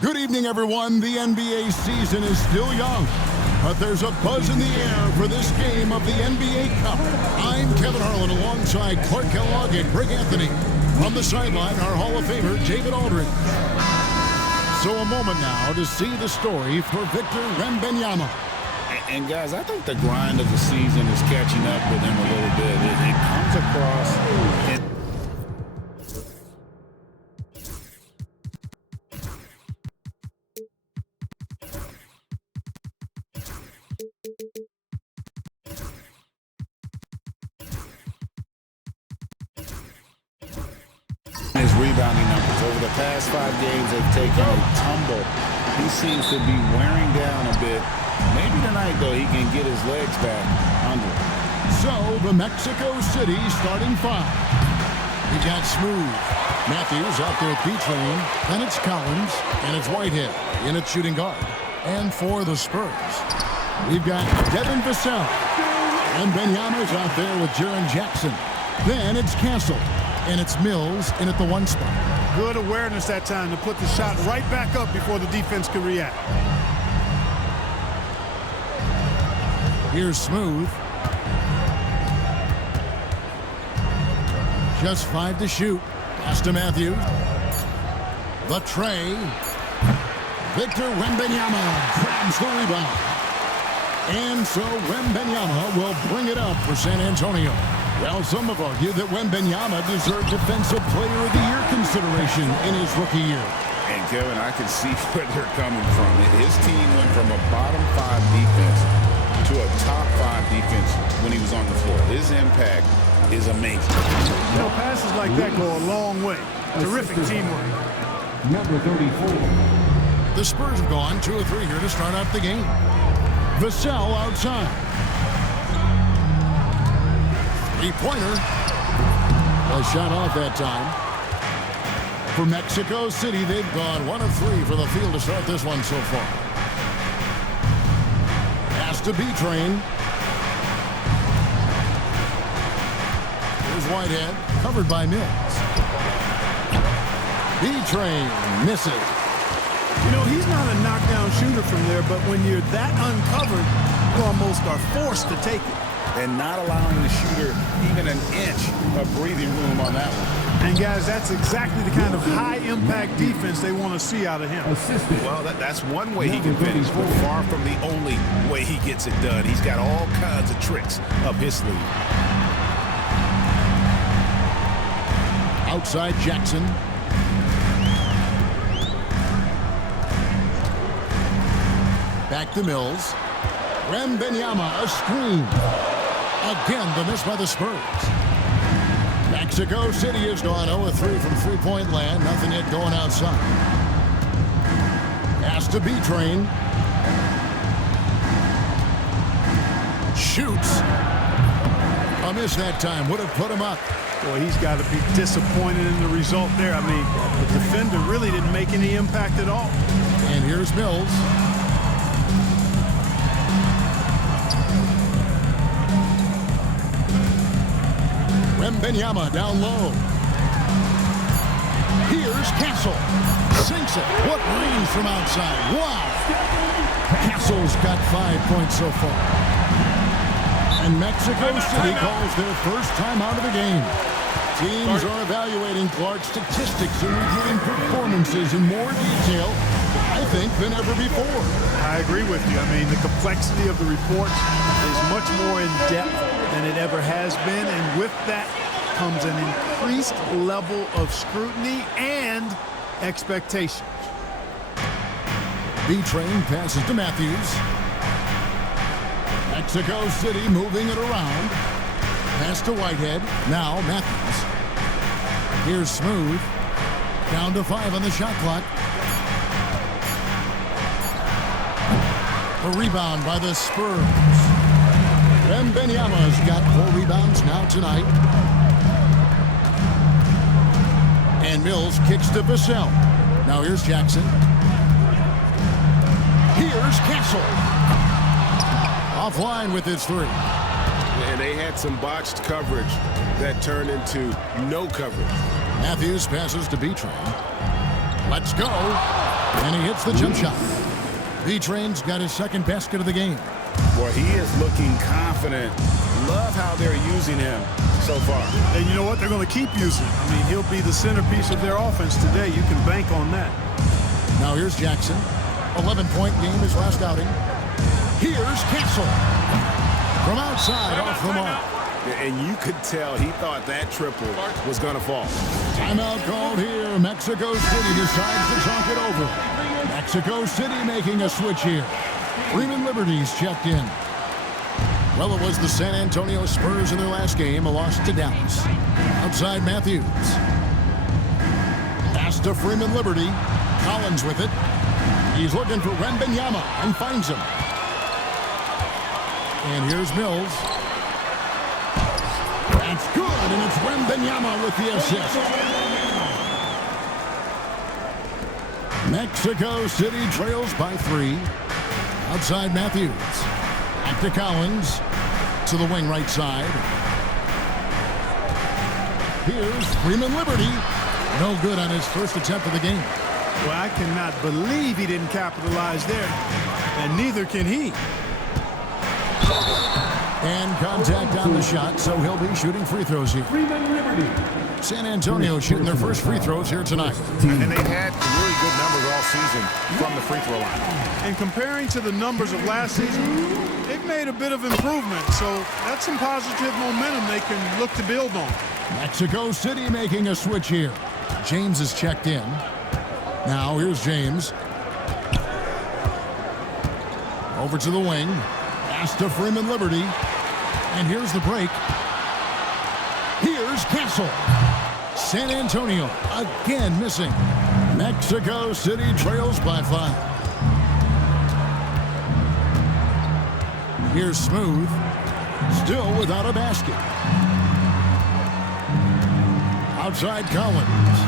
Good evening, everyone. The NBA season is still young, but there's a buzz in the air for this game of the NBA Cup. I'm Kevin Harlan alongside Clark Kellogg and Greg Anthony. On the sideline, our Hall of Famer, David Aldridge. So a moment now to see the story for Victor Wembanyama. And guys, I think the grind of the season is catching up with him a little bit. It comes across... His rebounding numbers over the past 5 games, they've taken a tumble. He seems to be wearing down a bit. Maybe tonight, though, he can get his legs back under him. So the Mexico City starting five. We got Smooth, Matthews out there at B-Train, then it's Collins, and it's Whitehead in at shooting guard. And for the Spurs, we've got Devin Vassell, and Wembanyama's out there with Jaren Jackson. Then it's Castle, and it's Mills in at the 1 spot. Good awareness that time to put the shot right back up before the defense could react. Here's Smooth. Just 5 to shoot. Pass to Matthews. The tray. Victor Wembanyama grabs the rebound. And so Wembanyama will bring it up for San Antonio. Well, some have argued that Wembanyama deserved Defensive Player of the Year consideration in his rookie year. And Kevin, I can see where they're coming from. His team went from a bottom 5 defense to a top 5 defense when he was on the floor. His impact is amazing. You know, passes like that go a long way. Terrific teamwork. Number 34. The Spurs have gone 2 or 3 here to start out the game. Vassell outside. Three-pointer. A shot off that time. For Mexico City, they've gone 1 of 3 for the field to start this one so far. Pass to B-Train. Here's Whitehead, covered by Mills. B-Train misses. You know, he's not a knockdown shooter from there, but when you're that uncovered, you almost are forced to take it. And not allowing the shooter even an inch of breathing room on that one. And guys, that's exactly the kind of high-impact defense they want to see out of him. Well, that's one way he can finish, but far from the only way he gets it done. He's got all kinds of tricks up his sleeve. Outside Jackson. Back to Mills. Wembanyama, a screen. Again, the miss by the Spurs. Mexico City has gone 0-3 from three-point land. Nothing yet going outside. Pass to B-Train. Shoots. A miss that time. Would have put him up. Boy, he's got to be disappointed in the result there. I mean, the defender really didn't make any impact at all. And here's Mills. Wembanyama down low. Here's Castle. Sinks it. What range from outside. Wow. Castle's got 5 points so far. And Mexico City calls their first time out of the game. Teams are evaluating Clark's statistics and reviewing performances in more detail, I think, than ever before. I agree with you. I mean, the complexity of the reports is much more in depth than it ever has been, and with that comes an increased level of scrutiny and expectation. B-Train passes to Matthews. Mexico City moving it around. Pass to Whitehead. Now Matthews. Here's Smooth. Down to 5 on the shot clock. A rebound by the Spurs. Wembanyama's got 4 rebounds now tonight. And Mills kicks to Vassell. Now here's Jackson. Here's Castle. Offline with his 3. And they had some botched coverage that turned into no coverage. Matthews passes to B-Train. Let's go. And he hits the jump shot. B-Train's got his second basket of the game. Boy, he is looking confident. Love how they're using him so far. And you know what? They're going to keep using him. I mean, he'll be the centerpiece of their offense today. You can bank on that. Now here's Jackson. 11-point game his last outing. Here's Castle. From outside, off the mark. And you could tell he thought that triple was going to fall. Timeout called here. Mexico City decides to talk it over. Mexico City making a switch here. Freeman Liberty's checked in. Well, it was the San Antonio Spurs in their last game, a loss to Dallas. Outside Matthews. Pass to Freeman Liberty. Collins with it. He's looking for Wembanyama and finds him. And here's Mills. That's good, and it's Wembanyama with the assist. Mexico City trails by 3. Outside Matthews. Back to Collins. To the wing right side. Here's Freeman Liberty. No good on his first attempt of the game. Well, I cannot believe he didn't capitalize there. And neither can he. And contact on the shot, so he'll be shooting free throws here. San Antonio shooting their first free throws here tonight. And they've had really good numbers all season from the free throw line. And comparing to the numbers of last season, they've made a bit of improvement. So that's some positive momentum they can look to build on. Mexico City making a switch here. James is checked in. Now here's James. Over to the wing. Pass to Freeman Liberty. And here's the break. Here's Castle. San Antonio again missing. Mexico City trails by 5. Here's Smooth. Still without a basket. Outside Collins.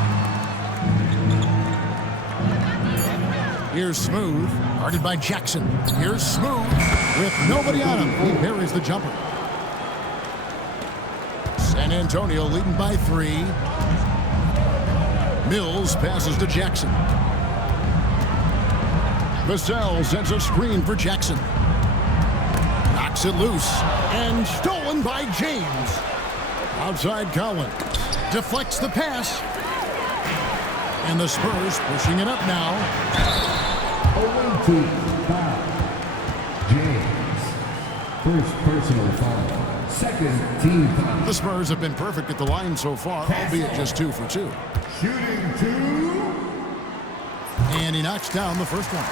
Here's Smooth. Guarded by Jackson. Here's Smooth. With nobody on him. He buries the jumper. San Antonio leading by 3. Mills passes to Jackson. Vassell sends a screen for Jackson. Knocks it loose. And stolen by James. Outside Collins. Deflects the pass. And the Spurs pushing it up now. 0-2 foul. James. First personal foul. Second team foul. The Spurs have been perfect at the line so far, albeit just 2 for 2. Shooting 2. And he knocks down the first one.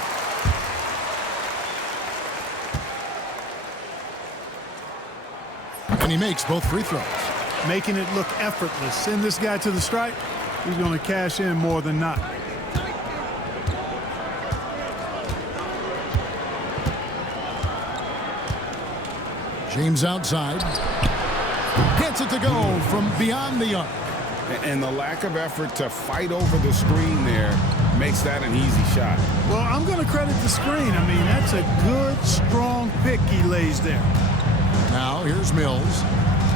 And he makes both free throws. Making it look effortless. Send this guy to the stripe. He's going to cash in more than not. James outside. Gets it to go from beyond the arc. And the lack of effort to fight over the screen there makes that an easy shot. Well, I'm going to credit the screen. I mean, that's a good, strong pick he lays there. Now, here's Mills.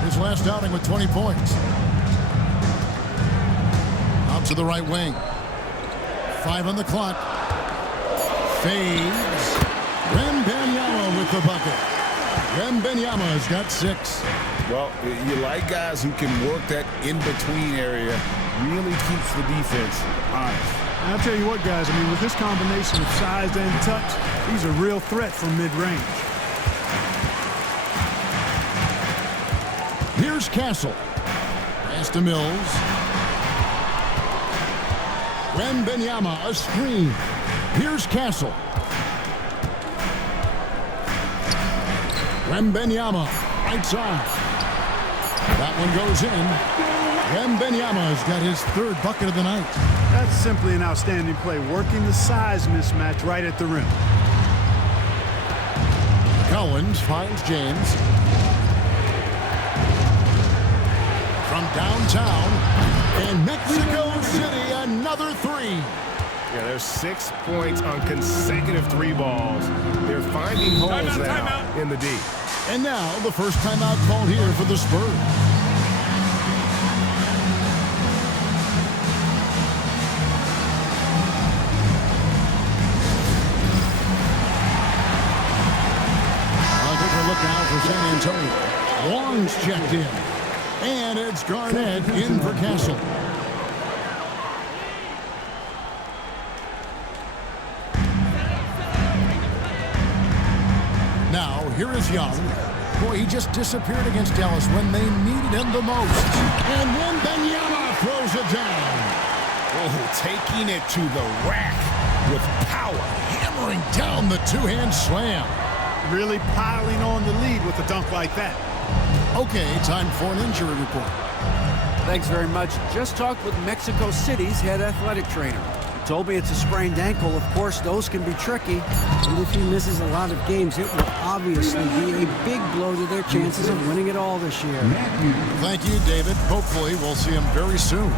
His last outing with 20 points. Out to the right wing. 5 on the clock. Fades. Wembanyama with the bucket. Wembanyama's got 6. Well, you like guys who can work that in-between area. Really keeps the defense honest. And I'll tell you what, guys, I mean, with this combination of size and touch, he's a real threat from mid-range. Here's Castle. Pass to Mills. Wembanyama, a screen. Here's Castle. Wembanyama, right side. That one goes in. Wembanyama's got his 3rd bucket of the night. That's simply an outstanding play, working the size mismatch right at the rim. Collins finds James. From downtown, and Mexico City, another 3. Yeah, there's 6 points on consecutive 3 balls. They're finding holes now in the D. And now the first timeout called here for the Spurs. checked in. And it's Garnett in for Castle. Now, here is Young. Boy, he just disappeared against Dallas when they needed him the most. And Wembanyama throws it down. Oh, taking it to the rack with power. Hammering down the two-hand slam. Really piling on the lead with a dunk like that. Okay, time for an injury report. Thanks very much. Just talked with Mexico City's head athletic trainer. He told me it's a sprained ankle. Of course, those can be tricky. And if he misses a lot of games, it will obviously be a big blow to their chances of winning it all this year. Thank you, David. Hopefully, we'll see him very soon.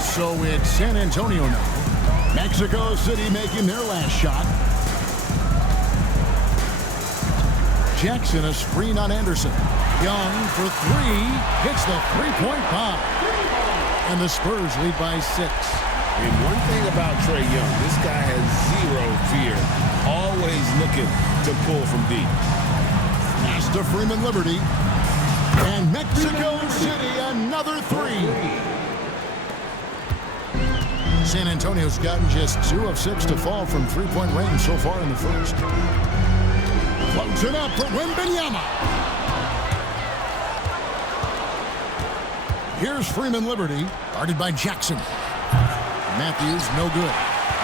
So it's San Antonio now. Mexico City making their last shot. Jackson, a screen on Anderson. Young for three, hits the three-point bomb. And the Spurs lead by 6. And one thing about Trae Young, this guy has zero fear. Always looking to pull from deep. Pass to Freeman Liberty. And Mexico City, another 3. San Antonio's gotten just 2 of 6 to fall from three-point range so far in the first. Floats it up for Wembanyama. Here's Freeman Liberty, guarded by Jackson. Matthews, no good.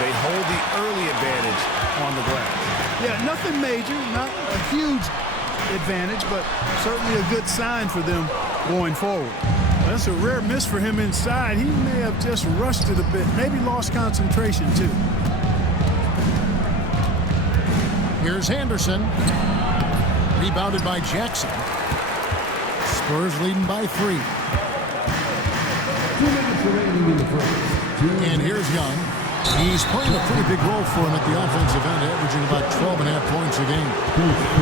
They hold the early advantage on the glass. Yeah, nothing major, not a huge advantage, but certainly a good sign for them going forward. That's a rare miss for him inside. He may have just rushed it a bit, maybe lost concentration too. Here's Anderson. Rebounded by Jackson. Spurs leading by 3. 2 minutes remaining in the first. And here's Young. He's playing a pretty big role for him at the offensive end, averaging about 12.5 points a game.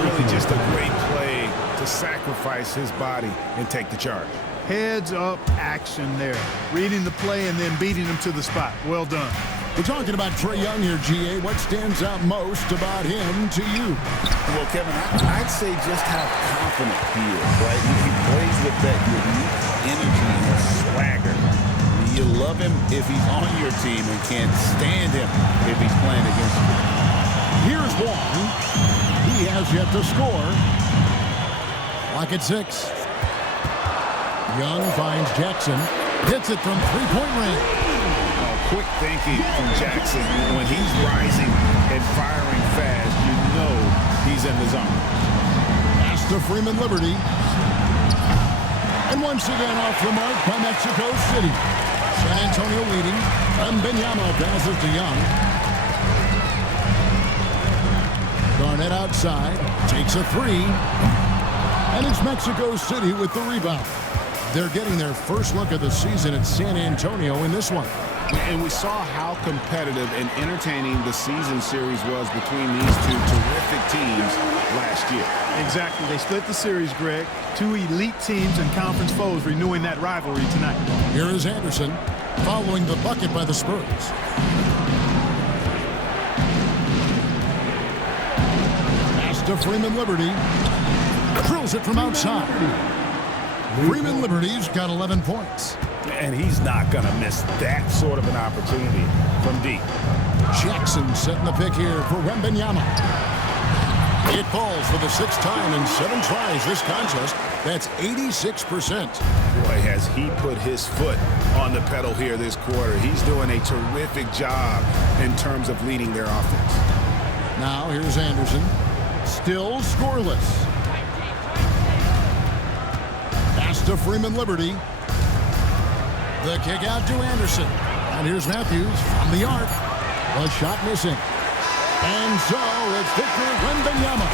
Really just a great play to sacrifice his body and take the charge. Heads-up action there. Reading the play and then beating him to the spot. Well done. We're talking about Trae Young here, GA. What stands out most about him to you? Well, Kevin, I'd say just how confident he is, right? He plays with that unique energy and swagger. You love him if he's on your team and can't stand him if he's playing against you. Here's one. He has yet to score. Lock at 6. Young finds Jackson. Hits it from three-point range. Quick thinking from Jackson. When he's rising and firing fast, you know he's in the zone. Pass to Freeman Liberty. And once again off the mark by Mexico City. San Antonio leading. Wembanyama passes to Young. Garnett outside. Takes a 3. And it's Mexico City with the rebound. They're getting their first look of the season at San Antonio in this one. And we saw how competitive and entertaining the season series was between these two terrific teams last year. Exactly. They split the series, Greg. 2 elite teams and conference foes renewing that rivalry tonight. Here is Anderson following the bucket by the Spurs. Pass to Freeman Liberty. Drills it from outside. Freeman Liberty's got 11 points. And he's not going to miss that sort of an opportunity from deep. Jackson setting the pick here for Wembanyama. It falls for the 6th time in 7 tries this contest. That's 86%. Boy, has he put his foot on the pedal here this quarter. He's doing a terrific job in terms of leading their offense. Now here's Anderson. Still scoreless. Pass to Freeman Liberty. The kick out to Anderson. And here's Matthews from the arc. The shot missing. And so it's Victor Wembanyama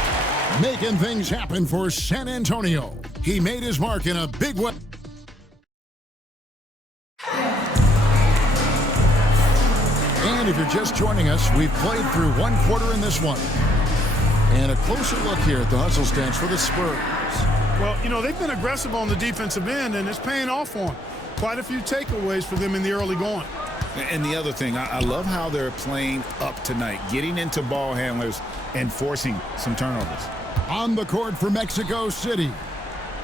making things happen for San Antonio. He made his mark in a big way. And if you're just joining us, we've played through 1 quarter in this one. And a closer look here at the hustle stats for the Spurs. Well, you know, they've been aggressive on the defensive end, and it's paying off for them. Quite a few takeaways for them in the early going. And the other thing, I love how they're playing up tonight, getting into ball handlers and forcing some turnovers. On the court for Mexico City,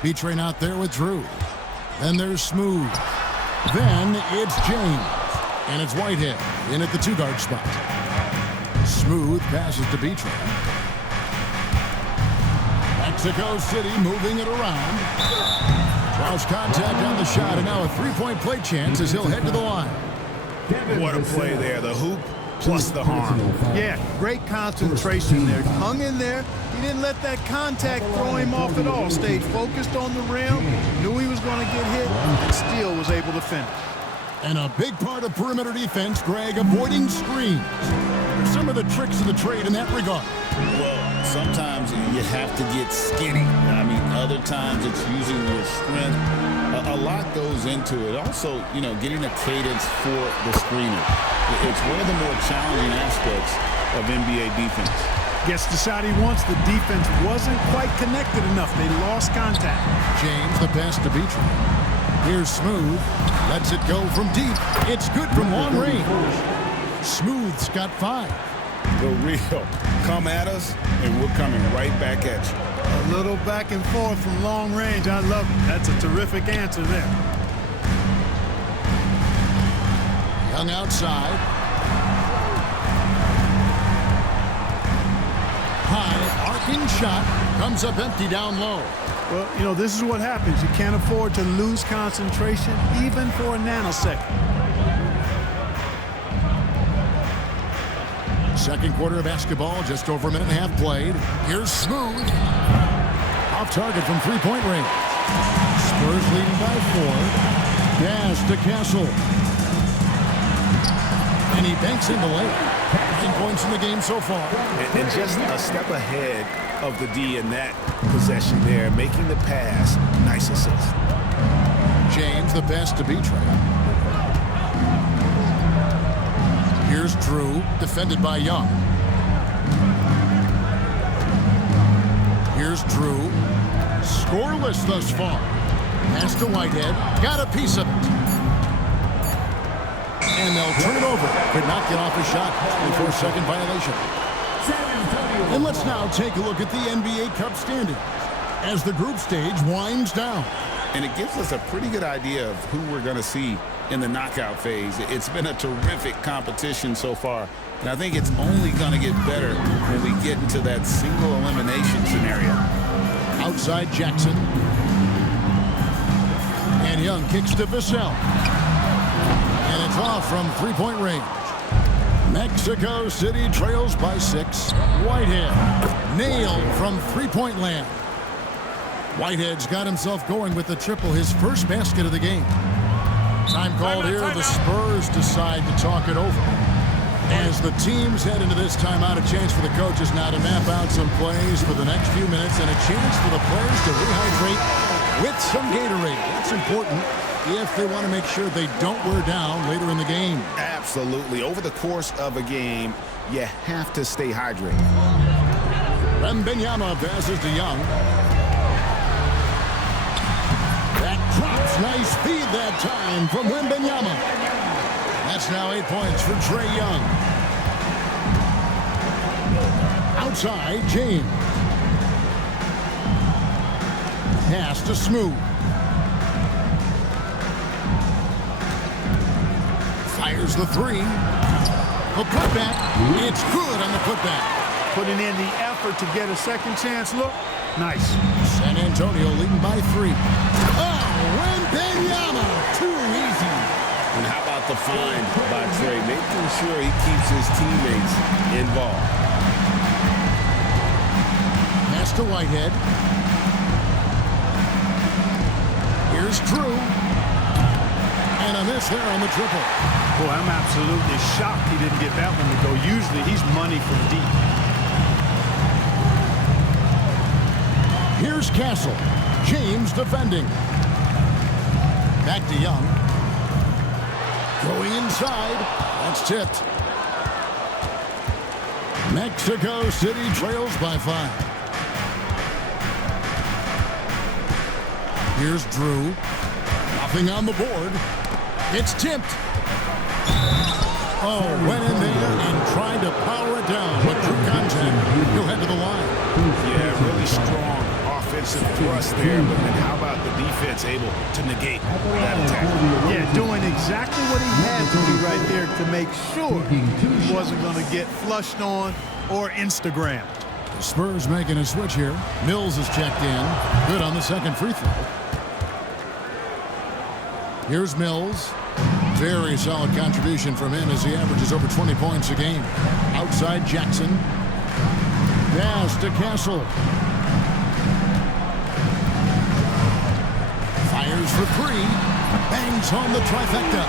B-Train out there with Drew. Then there's Smooth. Then it's James. And it's Whitehead in at the 2-guard spot. Smooth passes to B-Train. Mexico City moving it around. Draws contact on the shot, and now a three-point play chance as he'll head to the line. What a play there. The hoop plus the harm. Yeah, great concentration there. Hung in there. He didn't let that contact throw him off at all. Stayed focused on the rim. Knew he was going to get hit, and still was able to finish. And a big part of perimeter defense, Greg, avoiding screens. Some of the tricks of the trade in that regard. Well, sometimes you have to get skinny. I mean, other times it's using your strength. A lot goes into it. Also, you know, getting a cadence for the screener. It's one of the more challenging aspects of NBA defense. Gets the shot he wants. The defense wasn't quite connected enough. They lost contact. James, the pass to Beatrice. Here's Smooth. Lets it go from deep. It's good from long range. Smooth's got 5. The real. Come at us, and we're coming right back at you. A little back and forth from long range. I love it. That's a terrific answer there. Young outside. High arcing shot. Comes up empty down low. Well, you know, this is what happens. You can't afford to lose concentration, even for a nanosecond. Second quarter of basketball, just over a minute and a half played. Here's Smooth. Off target from three-point range. Spurs leading by 4. Pass to Castle. And he banks in the layup. 9 points in the game so far. And just a step ahead of the D in that possession there, making the pass. Nice assist. James, the pass to B-Train. Here's Drew, defended by Young. Here's Drew. Scoreless thus far. Pass to Whitehead. Got a piece of it. And they'll turn it over. Could not get off a shot. 24-second violation. And let's now take a look at the NBA Cup standings as the group stage winds down. And it gives us a pretty good idea of who we're going to see in the knockout phase. It's been a terrific competition so far, and I think it's only going to get better when we get into that single elimination scenario. Outside Jackson. And Young kicks to Vassell. And it's off from three-point range. Mexico City trails by 6. Whitehead nailed from three-point land. Whitehead's got himself going with the triple, his first basket of the game. Time called here. The Spurs decide to talk it over. As the teams head into this timeout, a chance for the coaches now to map out some plays for the next few minutes and a chance for the players to rehydrate with some Gatorade. That's important if they want to make sure they don't wear down later in the game. Absolutely. Over the course of a game, you have to stay hydrated. Wembanyama passes to Young. That drops. Nice feed that time from Wembanyama. That's now 8 points for Trae Young. Outside, James. Pass to Smooth. Fires the 3. A putback. It's good on the putback. Putting in the effort to get a second chance look. Nice. San Antonio leading by 3. Oh, Wembanyama. Too easy. And how about the find by Trae, making sure he keeps his teammates involved. Pass to Whitehead. Here's Drew. And a miss there on the triple. Boy, I'm absolutely shocked he didn't get that one to go. Usually he's money from deep. Here's Castle. James defending. Back to Young. Going inside. That's tipped. Mexico City trails by 5. Here's Drew. Nothing on the board. It's tipped. Oh, went in there and tried to power it down, but true contact. He'll head to the line. Yeah, really strong offensive thrust there, but then how about the defense able to negate that attack? Yeah, doing exactly what he had to do right there to make sure he wasn't going to get flushed on or Instagrammed. The Spurs making a switch here. Mills is checked in. Good on the second free throw. Here's Mills. Very solid contribution from him as he averages over 20 points a game. Outside Jackson. Pass to Castle. Fires for three. Bangs home the trifecta.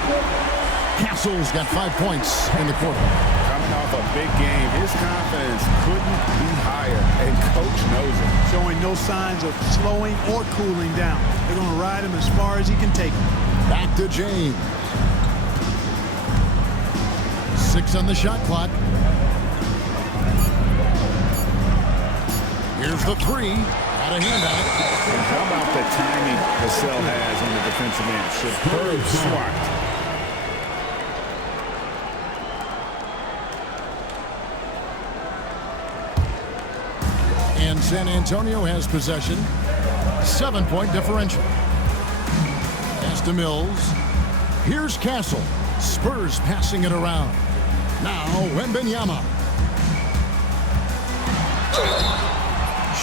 Castle's got 5 points in the quarter. Coming off a big game, his confidence couldn't be higher, and coach knows it. Showing no signs of slowing or cooling down. They're going to ride him as far as he can take him. Back to James. 6 on the shot clock. Here's the three. Got a hand on it. And how about the timing Vassell has on the defensive end? Superb swat. And San Antonio has possession. 7-point differential. Pass to Mills. Here's Castle. Spurs passing it around. Now Wembanyama.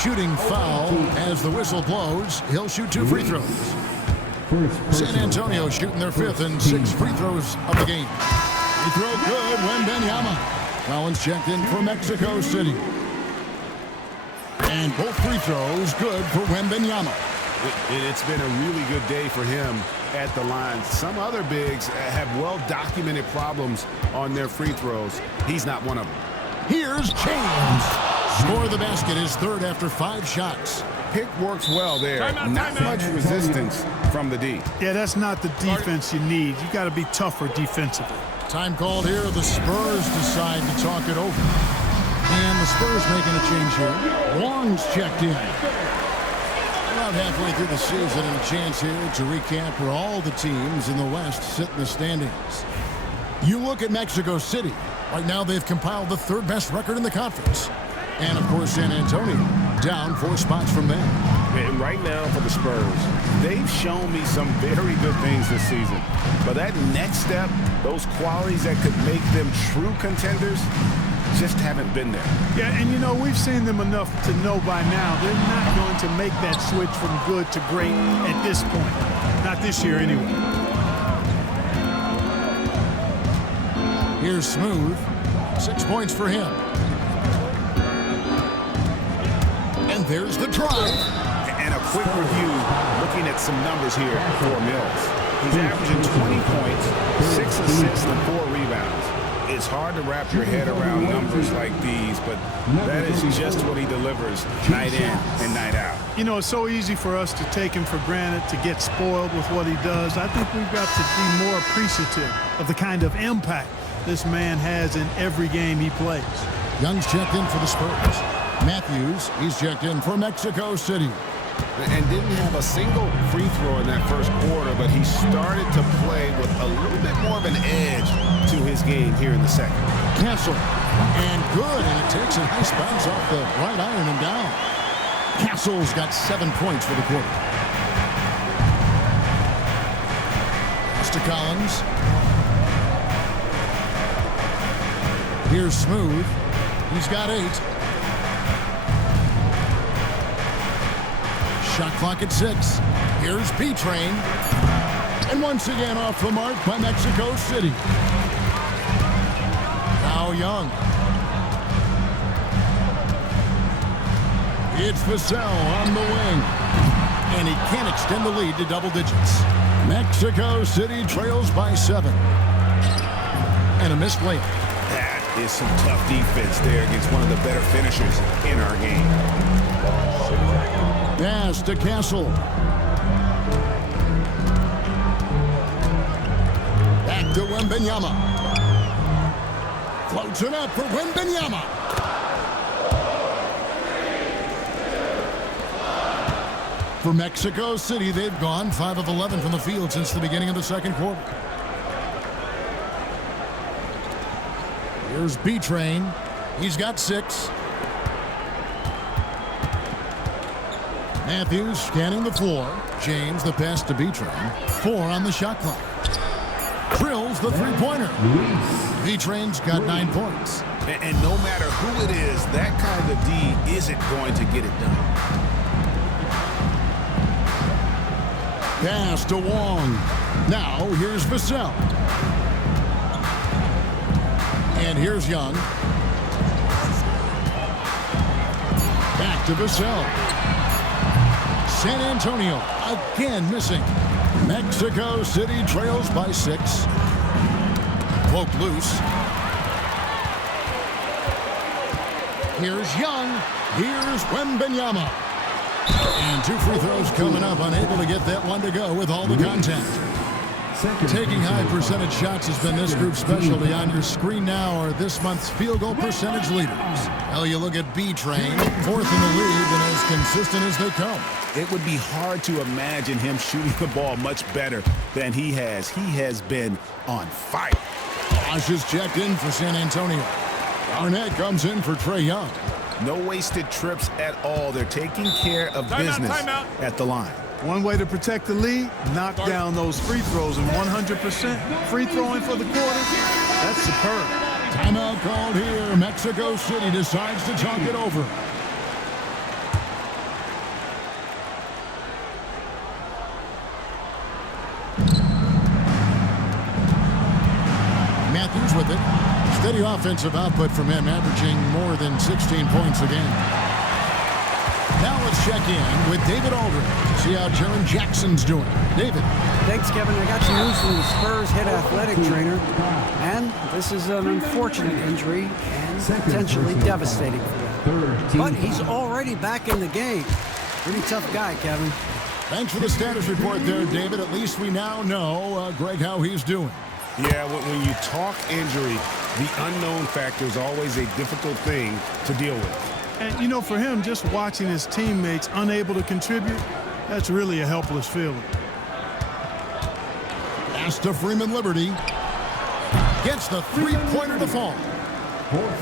Shooting foul as the whistle blows. He'll shoot 2 free throws. San Antonio shooting their 5th and 6th free throws of the game. Free throw good. Wembanyama. Collins checked in for Mexico City. And both free throws good for Wembanyama. It's been a really good day for him at the line. Some other bigs have well-documented problems on their free throws. He's not one of them. Here's James. Score the basket, his 3rd after 5 shots. Pick works well there. Not much resistance from the D. Yeah, that's not the defense you need. You got to be tougher defensively. Time called here. The Spurs decide to talk it over. And the Spurs making a change here. Long's checked in. About halfway through the season and a chance here to recap where all the teams in the West sit in the standings. You look at Mexico City. Right now they've compiled the 3rd best record in the conference. And of course San Antonio down 4 spots from them. And right now for the Spurs, they've shown me some very good things this season. But that next step, those qualities that could make them true contenders, just haven't been there. Yeah, and you know, we've seen them enough to know by now they're not going to make that switch from good to great at this point. Not this year anyway. Here's Smooth. 6 points for him. And there's the drive. And a quick review, looking at some numbers here for Mills. He's averaging 20 points, 6 assists, and 4 rebounds. It's hard to wrap your head around numbers like these, but that is just what he delivers night in and night out. You know, it's so easy for us to take him for granted, to get spoiled with what he does. I think we've got to be more appreciative of the kind of impact this man has in every game he plays. Young's checked in for the Spurs. Matthews, he's checked in for Mexico City. And didn't have a single free throw in that first quarter, but he started to play with a little bit more of an edge to his game here in the second. Castle, and good, and it takes a nice bounce off the right iron and down. Castle's got 7 points for the quarter. Pass to Collins. Here's Smooth. He's got 8. Shot clock at 6. Here's B-Train. And once again off the mark by Mexico City. Now Young. It's Vassell on the wing. And he can't extend the lead to double digits. Mexico City trails by 7. And a missed layup. That is some tough defense there against one of the better finishers in our game. Pass to Castle. Back to Wembanyama. Floats it up for Wembanyama. For Mexico City, they've gone 5 of 11 from the field since the beginning of the second quarter. Here's B-Train. He's got 6. Matthews scanning the floor. James the pass to B-Train. 4 on the shot clock. Drills the three-pointer. B-Train's got 9 points. And no matter who it is, that kind of D isn't going to get it done. Pass to Wong. Now here's Vassell. And here's Young. Back to Vassell. San Antonio again missing. Mexico City trails by 6. Poke loose. Here's Young. Here's Wembanyama. And 2 free throws coming up. Unable to get that one to go with all the contact. Taking high percentage shots has been this group's specialty. On your screen now are this month's field goal percentage leaders. Well, you look at B-Train, 4th in the league and as consistent as they come. It would be hard to imagine him shooting the ball much better than he has. He has been on fire. Bosh is checked in for San Antonio. Arnett comes in for Trae Young. No wasted trips at all. They're taking care of business at the line. One way to protect the lead, knock down those free throws, and 100% free throwing for the quarter, that's superb. Timeout called here. Mexico City decides to talk it over. Matthews with it. Steady offensive output from him, averaging more than 16 points a game. Now let's check in with David Aldridge to see how Jaren Jackson's doing. David. Thanks, Kevin. I got some news from the Spurs head athletic trainer. And this is an unfortunate injury and potentially devastating for them. But he's already back in the game. Pretty tough guy, Kevin. Thanks for the status report there, David. At least we now know, Greg, how he's doing. Yeah, when you talk injury, the unknown factor is always a difficult thing to deal with. And, you know, for him, just watching his teammates unable to contribute, that's really a helpless feeling. Pass to Freeman Liberty. Gets the three-pointer to fall.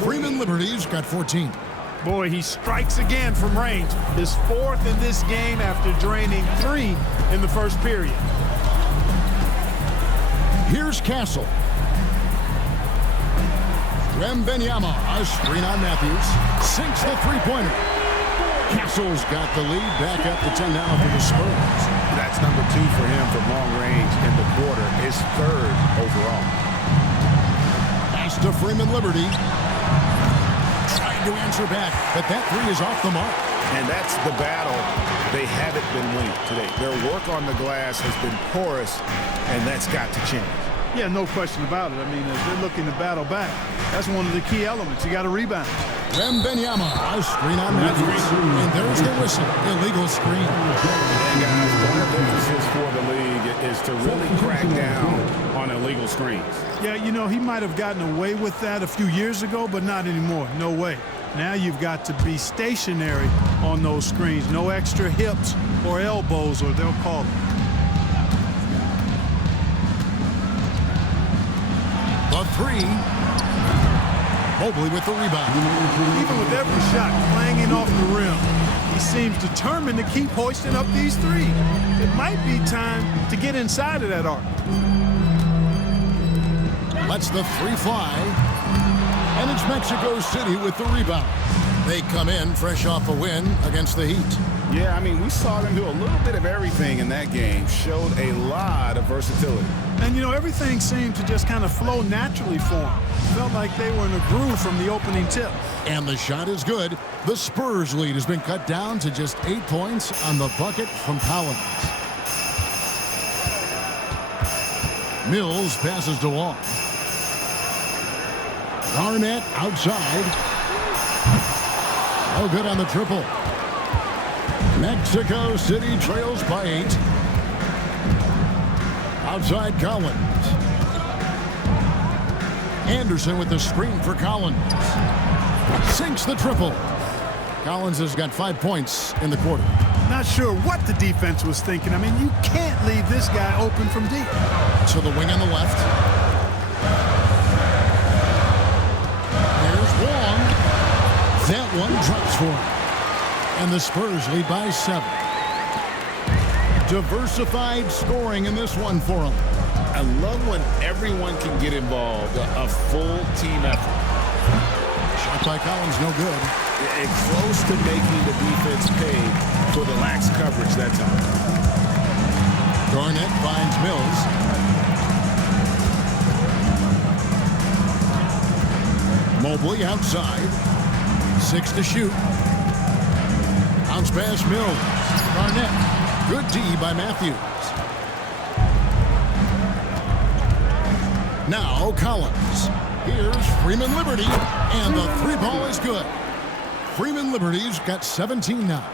Freeman Liberty's got 14. Boy, he strikes again from range. His 4th in this game after draining 3 in the first period. Here's Castle. Wembanyama, a screen on Matthews. Sinks the three-pointer. Castle's got the lead back up to 10 now for the Spurs. That's number 2 for him from long range in the quarter. His 3rd overall. Pass to Freeman Liberty. Trying to answer back, but that 3 is off the mark. And that's the battle they haven't been winning today. Their work on the glass has been porous, and that's got to change. Yeah, no question about it. I mean, as they're looking to battle back, that's one of the key elements. You got to rebound. Wembanyama, a screen on Matthews. And there's the whistle. Illegal screen. And guys, one of the emphasis for the league is to really crack down on illegal screens. Yeah, you know, he might have gotten away with that a few years ago, but not anymore. No way. Now you've got to be stationary on those screens. No extra hips or elbows, or they'll call it. The 3. Mobley with the rebound. Even with every shot clanging off the rim, he seems determined to keep hoisting up these 3. It might be time to get inside of that arc. Lets the 3 fly. And it's Mexico City with the rebound. They come in fresh off a win against the Heat. Yeah, I mean, we saw them do a little bit of everything in that game. Showed a lot of versatility. And, you know, everything seemed to just kind of flow naturally for them. Felt like they were in a groove from the opening tip. And the shot is good. The Spurs lead has been cut down to just 8 points on the bucket from Collins. Mills passes to Wall. Garnett outside. Oh, good on the triple. Mexico City trails by 8. Outside Collins. Anderson with the screen for Collins. Sinks the triple. Collins has got 5 points in the quarter. Not sure what the defense was thinking. I mean, you can't leave this guy open from deep. To the wing on the left. There's Wong. That one drops for him. And the Spurs lead by 7. Diversified scoring in this one for them. I love when everyone can get involved, a full team effort. Shot by Collins, no good. Close to making the defense pay for the lax coverage that time. Garnett finds Mills. Mobley outside. 6 to shoot. Bounce pass Mills. Garnett. Good D by Matthews. Now Collins. Here's Freeman Liberty. And the three ball is good. Freeman Liberty's got 17 now.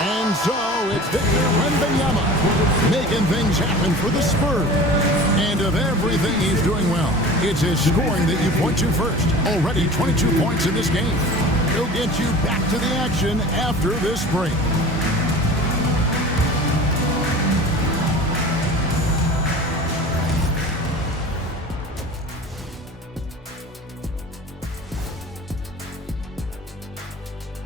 And so it's Victor Wembanyama making things happen for the Spurs. And of everything he's doing well, it's his scoring that you point to first. Already 22 points in this game. He'll get you back to the action after this break.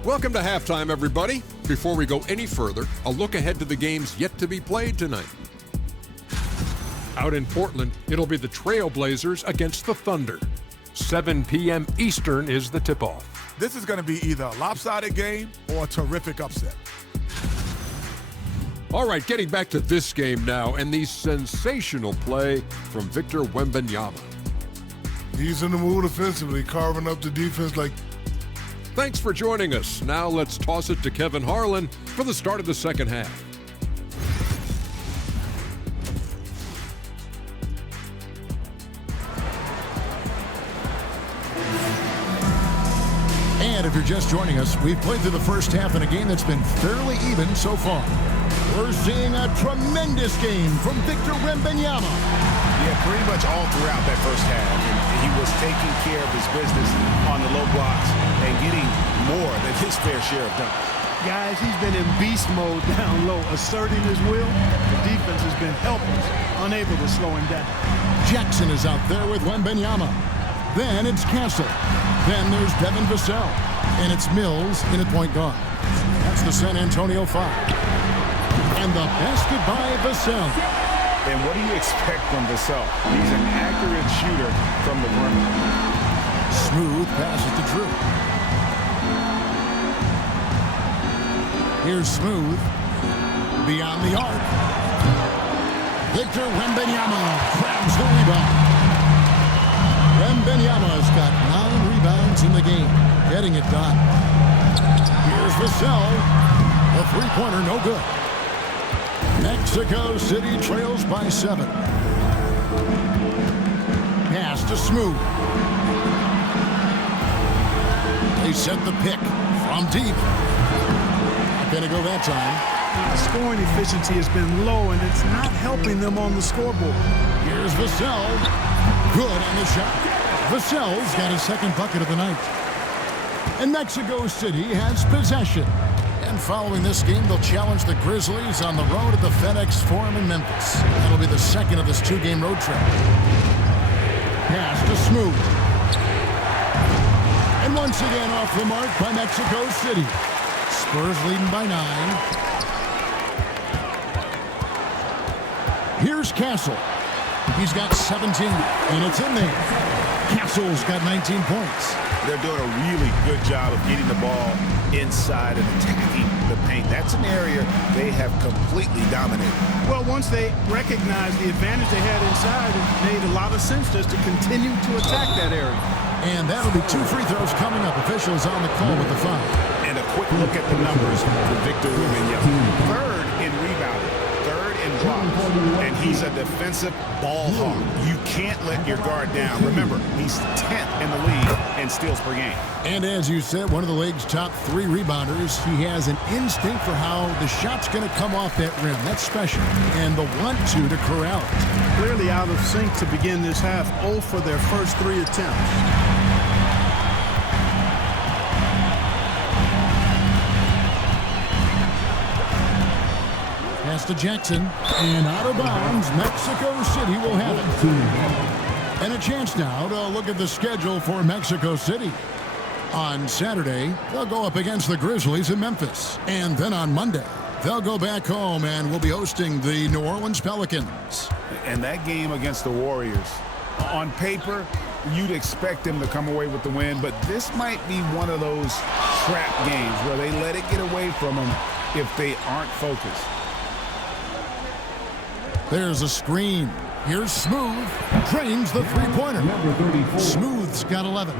Welcome to halftime, everybody. Before we go any further, a look ahead to the games yet to be played tonight. Out in Portland, it'll be the Trailblazers against the Thunder. 7 p.m. Eastern is the tip-off. This is going to be either a lopsided game or a terrific upset. All right, getting back to this game now and the sensational play from Victor Wembanyama. He's in the mood offensively, carving up the defense like... Thanks for joining us. Now let's toss it to Kevin Harlan for the start of the second half. And if you're just joining us, we've played through the first half in a game that's been fairly even so far. We're seeing a tremendous game from Victor Wembanyama. Yeah, pretty much all throughout that first half. And he was taking care of his business on the low blocks and getting more than his fair share of dunks. Guys, he's been in beast mode down low, asserting his will. The defense has been helpless, unable to slow him down. Jackson is out there with Wembanyama. Then it's Castle. Then there's Devin Vassell. And it's Mills in at point guard. That's the San Antonio 5. And the basket by Vassell. And what do you expect from Vassell? He's an accurate shooter from the perimeter. Smooth passes to Drew. Here's Smooth. Beyond the arc. Victor Wembanyama grabs the rebound. Wembanyama's got 9 rebounds in the game. Getting it done. Here's Vassell. The three-pointer, no good. Mexico City trails by 7. Pass to Smooth. They set the pick from deep. Not gonna go that time. The scoring efficiency has been low, and it's not helping them on the scoreboard. Here's Vassell. Good on the shot. Vassell's got his second bucket of the night. And Mexico City has possession. And following this game, they'll challenge the Grizzlies on the road at the FedEx Forum in Memphis. That'll be the second of this 2-game road trip. Pass to Smooth. And once again off the mark by Mexico City. Spurs leading by 9. Here's Castle. He's got 17, and it's in there. Castle's got 19 points. They're doing a really good job of getting the ball inside and attacking the paint. That's an area they have completely dominated. Well, once they recognized the advantage they had inside, it made a lot of sense just to continue to attack that area. And that'll be 2 free throws coming up. Officials on the call with the foul. And a quick look at the numbers for Victor Wembanyama. 3rd in rebounding, 3rd in blocks, and he's a defensive ball hawk. You can't let your guard down. Remember, he's 10th in the league in steals per game. And as you said, one of the league's top 3 rebounders. He has an instinct for how the shot's going to come off that rim. That's special. And the 1-2 to corral it. Clearly out of sync to begin this half. 0 for their first 3 attempts. Pass to Jackson, and out of bounds, Mexico City will have it. And a chance now to look at the schedule for Mexico City. On Saturday, they'll go up against the Grizzlies in Memphis. And then on Monday, they'll go back home and will be hosting the New Orleans Pelicans. And that game against the Warriors, on paper, you'd expect them to come away with the win, but this might be one of those trap games where they let it get away from them if they aren't focused. There's a screen. Here's Smooth. Drains the three-pointer. Smooth's got 11.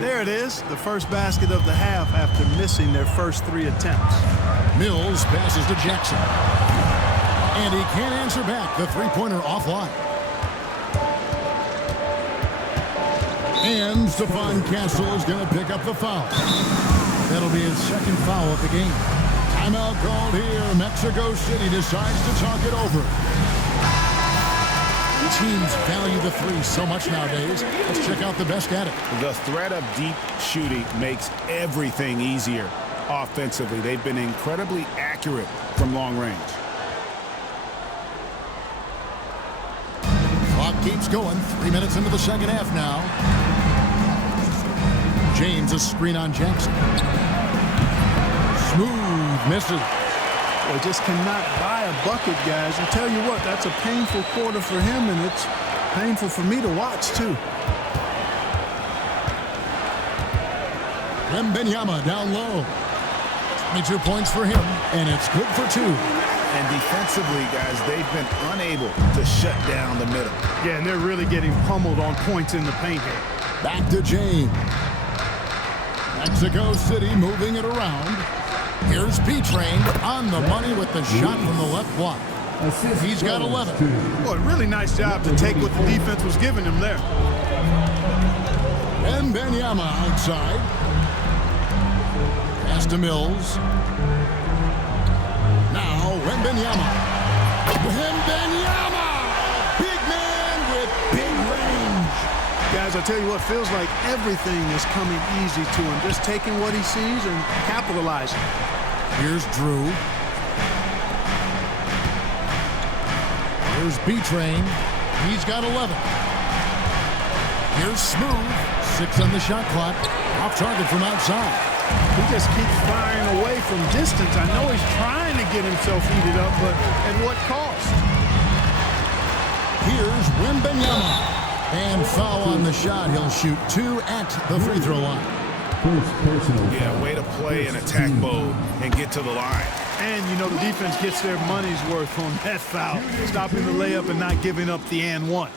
There it is, the first basket of the half after missing their first 3 attempts. Mills passes to Jackson. And he can't answer back. The three-pointer offline. And Stephon Castle is going to pick up the foul. That'll be his second foul of the game. Timeout called here. Mexico City decides to talk it over. Teams value the three so much nowadays. Let's check out the best at it. The threat of deep shooting makes everything easier offensively. They've been incredibly accurate from long range. Clock keeps going. 3 minutes into the second half now. James, a screen on Jackson. Smooth misses. Well, just cannot buy a bucket, guys. And tell you what, that's a painful quarter for him, and it's painful for me to watch, too. Wembanyama down low. 22 points for him, and it's good for 2. And defensively, guys, they've been unable to shut down the middle. Yeah, and they're really getting pummeled on points in the paint here. Back to James. Mexico City moving it around. Here's P-Train on the money with the shot from the left block. He's got 11. Well, really nice job to take what the defense was giving him there. Wembanyama outside. Pass to Mills. Now Wembanyama. Wembanyama! Big man with big range. Guys, I tell you what, feels like everything is coming easy to him. Just taking what he sees and capitalizing. Here's Drew. Here's B-Train. He's got 11. Here's Smooth. 6 on the shot clock. Off target from outside. He just keeps firing away from distance. I know he's trying to get himself heated up, but at what cost? Here's Wembanyama. And foul on the shot. He'll shoot 2 at the free throw line. Yeah, way to play in attack mode and get to the line. And, you know, the defense gets their money's worth on that foul. Stopping the layup and not giving up the and one.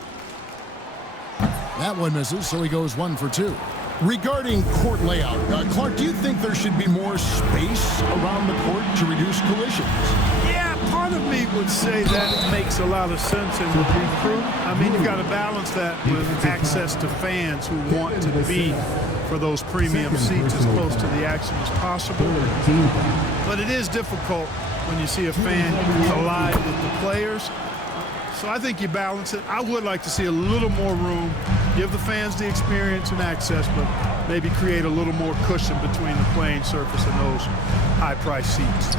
That one misses, so he goes 1 for 2. Regarding court layout, Clark, do you think there should be more space around the court to reduce collisions? Yeah, part of me would say that makes a lot of sense and would be prudent. I mean, you've got to balance that with access to fans who want to be for those premium seats as close to the action as possible. But it is difficult when you see a fan collide with the players. So I think you balance it. I would like to see a little more room, give the fans the experience and access, but maybe create a little more cushion between the playing surface and those high-priced seats.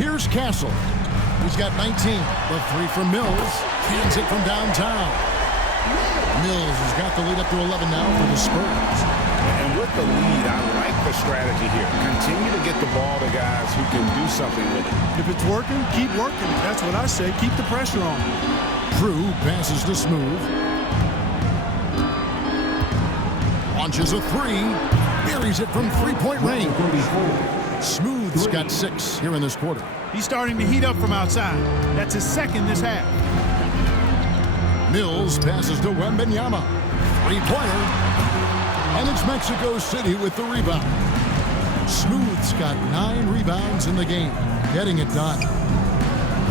Here's Castle. He's got 19. The 3 from Mills. Cans it from downtown. Mills has got the lead up to 11 now for the Spurs. And with the lead, I like the strategy here. Continue to get the ball to guys who can do something with it. If it's working, keep working. That's what I say. Keep the pressure on. Drew passes to Smooth. Launches a 3. Buries it from three-point range. Smooth's got 6 here in this quarter. He's starting to heat up from outside. That's his second this half. Mills passes to Wembanyama. Three-pointer. And it's Mexico City with the rebound. Smooth's got 9 rebounds in the game. Getting it done.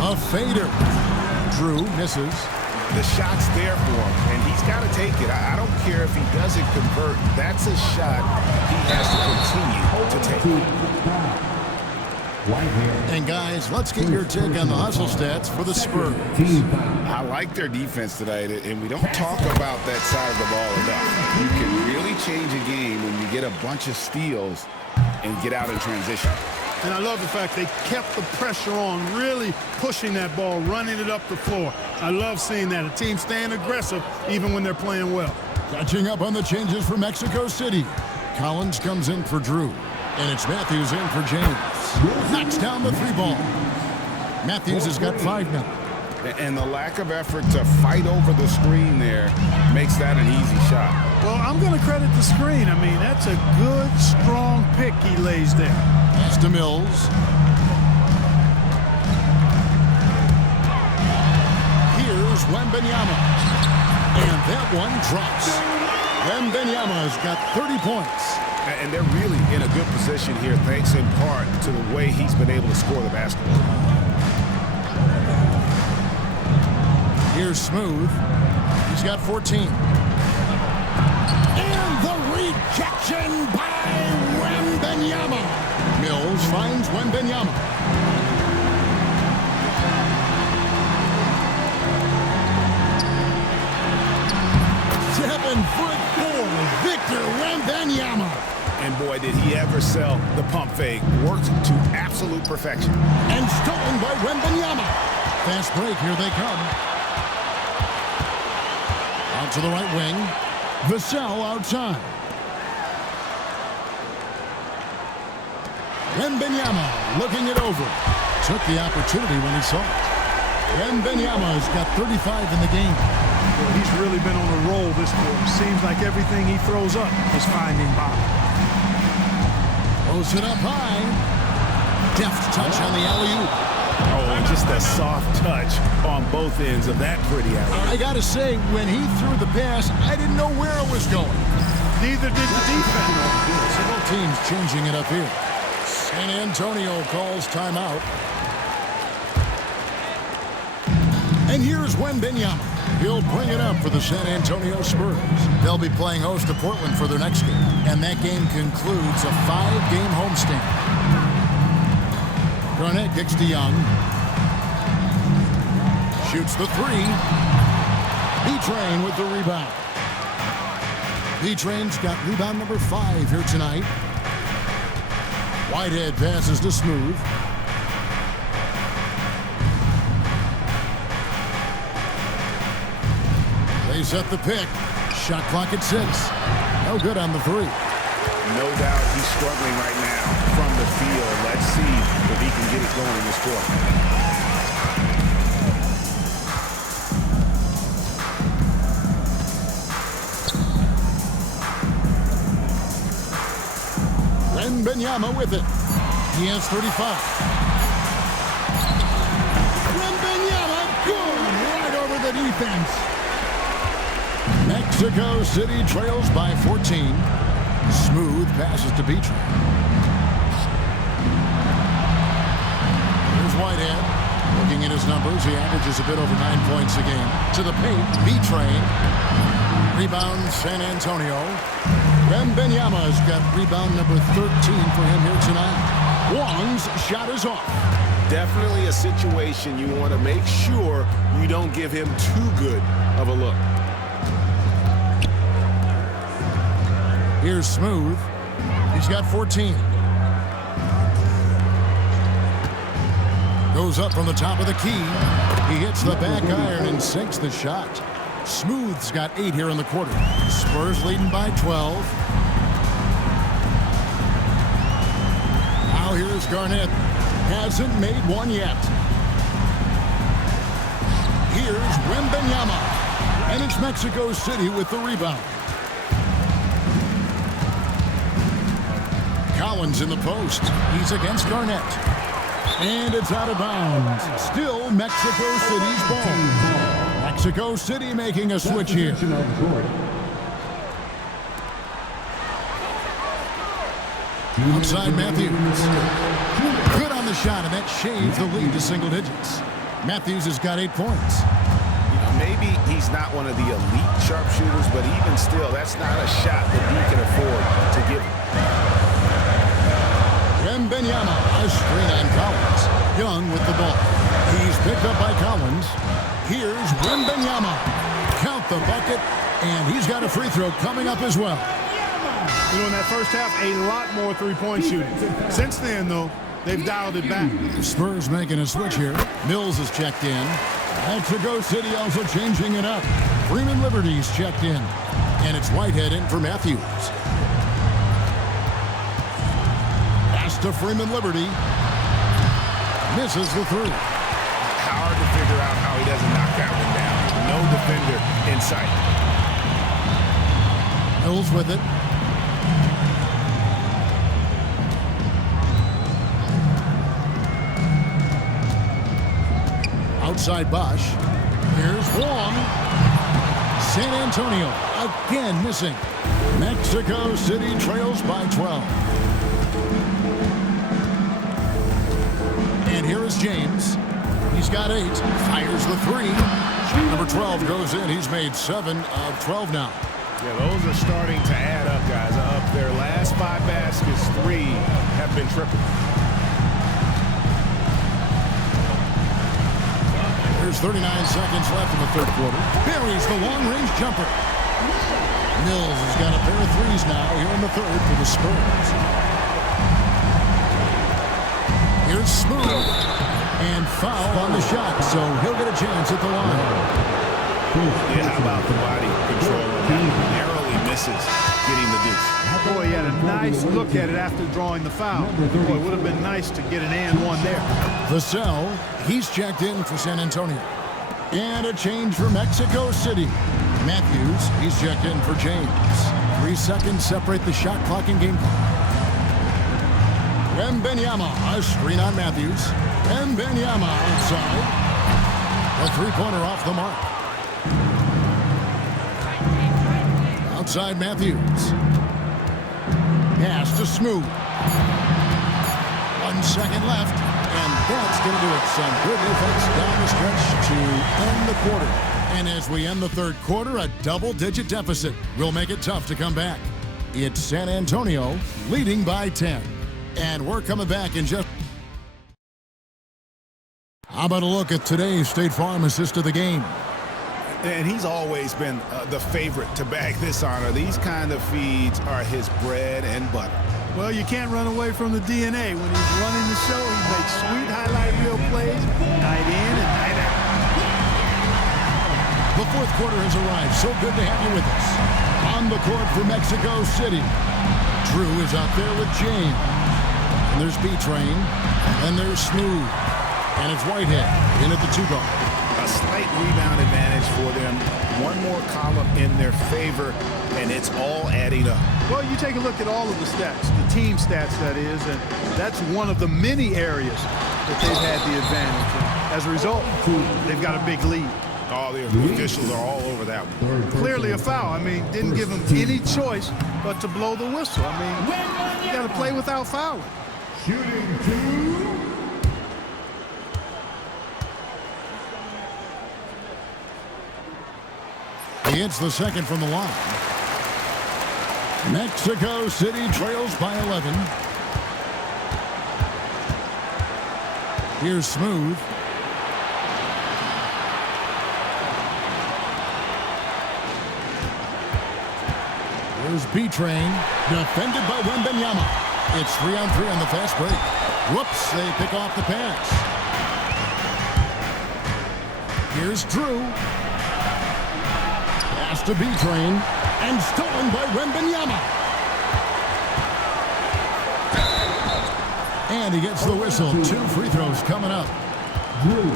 A fader. Drew misses. The shot's there for him, and he's got to take it. I don't care if he doesn't convert. That's a shot he has to continue to take. And guys, let's get your take on the hustle stats for the Spurs. I like their defense tonight, and we don't talk about that side of the ball enough. You can really change a game when you get a bunch of steals and get out in transition. And I love the fact they kept the pressure on, really pushing that ball, running it up the floor. I love seeing that. A team staying aggressive even when they're playing well. Catching up on the changes for Mexico City. Collins comes in for Drew. And it's Matthews in for James. Knocks down the 3-ball. Matthews has got 5 now. And the lack of effort to fight over the screen there makes that an easy shot. Well, I'm going to credit the screen. I mean, that's a good, strong pick he lays there. Pass to Mills. Here's Wembanyama. And that one drops. Wembanyama's got 30 points. And they're really in a good position here, thanks in part to the way he's been able to score the basketball. Here's Smooth. He's got 14. And the rejection by Wembanyama. Mills finds Wembanyama. Victor Wembanyama. And boy, did he ever sell the pump fake. Worked to absolute perfection. And stolen by Wembanyama. Fast break, here they come. Out to the right wing. Vassell outside. Wembanyama looking it over. Took the opportunity when he saw it. Wembanyama's got 35 in the game. Well, he's really been on a roll this quarter. Seems like everything he throws up is finding bottom. Throws it up high. Deft touch on the alley-oop. Oh, and just a soft touch on both ends of that pretty alley. I got to say, when he threw the pass, I didn't know where it was going. Neither did the defense. Several teams changing it up here. San Antonio calls timeout. And here's Wembanyama. He'll bring it up for the San Antonio Spurs. They'll be playing host to Portland for their next game. And that game concludes a 5-game homestand. Garnett kicks to Young. Shoots the 3. B-Train with the rebound. B-Train's got rebound number 5 here tonight. Whitehead passes to Smooth. They set the pick. Shot clock at 6. No good on the 3. No doubt he's struggling right now from the field. Let's see if he can get it going in this quarter. Wembanyama with it. He has 35. Wembanyama, good, right over the defense. Mexico City trails by 14. Smooth passes to B-Train. Here's Whitehead. Looking at his numbers, he averages a bit over 9 points a game. To the paint, B-Train. Rebound, San Antonio. Wembanyama's got rebound number 13 for him here tonight. Wong's shot is off. Definitely a situation you want to make sure you don't give him too good of a look. Here's Smooth. He's got 14. Goes up from the top of the key. He hits the back iron and sinks the shot. Smooth's got 8 here in the quarter. Spurs leading by 12. Now here's Garnett. Hasn't made one yet. Here's Wembanyama. And it's Mexico City with the rebound. Collins in the post. He's against Garnett. And it's out of bounds. Still Mexico City's ball. Mexico City making a switch here. Outside Matthews. Good on the shot, and that shaves the lead to single digits. Matthews has got 8 points. Maybe he's not one of the elite sharpshooters, but even still, that's not a shot that he can afford to give him. Wembanyama, a screen on Collins. Young with the ball. He's picked up by Collins. Here's Wembanyama. Count the bucket, and he's got a free throw coming up as well. You know, in that first half, a lot more three-point shooting. Since then, though, they've dialed it back. The Spurs making a switch here. Mills is checked in. Mexico City also changing it up. Freeman Liberty's checked in. And it's Whitehead in for Matthews. Pass to Freeman Liberty. Misses the three. Hard to figure out how he doesn't knock that one down. No defender in sight. Mills with it. Outside Bosch. Here's Wong. San Antonio again missing. Mexico City trails by 12. And here is James. He's got 8. Fires the 3. Shot number 12 goes in. He's made 7 of 12 now. Yeah, those are starting to add up, guys. Up their last 5 baskets, 3 have been triple. There's 39 seconds left in the third quarter. Buries the long-range jumper. Mills has got a pair of 3s now here in the third for the Spurs. Here's Smooth. And foul on the shot, so he'll get a chance at the line. Yeah, how about the body control? Narrowly misses getting the deuce. Boy, he had a nice look at it after drawing the foul. Boy, it would have been nice to get an and one there. Vassell, he's checked in for San Antonio. And a change for Mexico City. Matthews, he's checked in for James. 3 seconds separate the shot clock and game clock. Wembanyama, a screen on Matthews. Wembanyama outside. A three-pointer off the mark. Outside Matthews. Pass to Smooth. 1 second left. And that's going to do it. Some good defense down the stretch to end the quarter. And as we end the third quarter, a double-digit deficit will make it tough to come back. It's San Antonio leading by 10. And we're coming back in just... How about a look at today's State Farm assist of the game? And he's always been the favorite to bag this honor. These kind of feeds are his bread and butter. Well, you can't run away from the DNA. When he's running the show, he makes sweet highlight reel plays night in and night out. The fourth quarter has arrived. So good to have you with us. On the court for Mexico City. Drew is out there with James. And there's B-Train. And there's Smooth. And it's Whitehead in at the 2-guard. A slight rebound advantage for them. One more column in their favor, and it's all adding up. Well, you take a look at all of the stats, the team stats, that is, and that's one of the many areas that they've had the advantage. And as a result, they've got a big lead. All the officials are all over that one. Clearly a foul. I mean, didn't give them any choice but to blow the whistle. I mean, you got to play without fouling. Shooting 2. He hits the second from the line. Mexico City trails by 11. Here's Smooth. Here's B-Train, defended by Wembanyama. It's 3-on-3 on the fast break. Whoops, they pick off the pass. Here's Drew. Pass to B-Train, and stolen by Wembanyama. And he gets the whistle. 2 free throws coming up. Drew,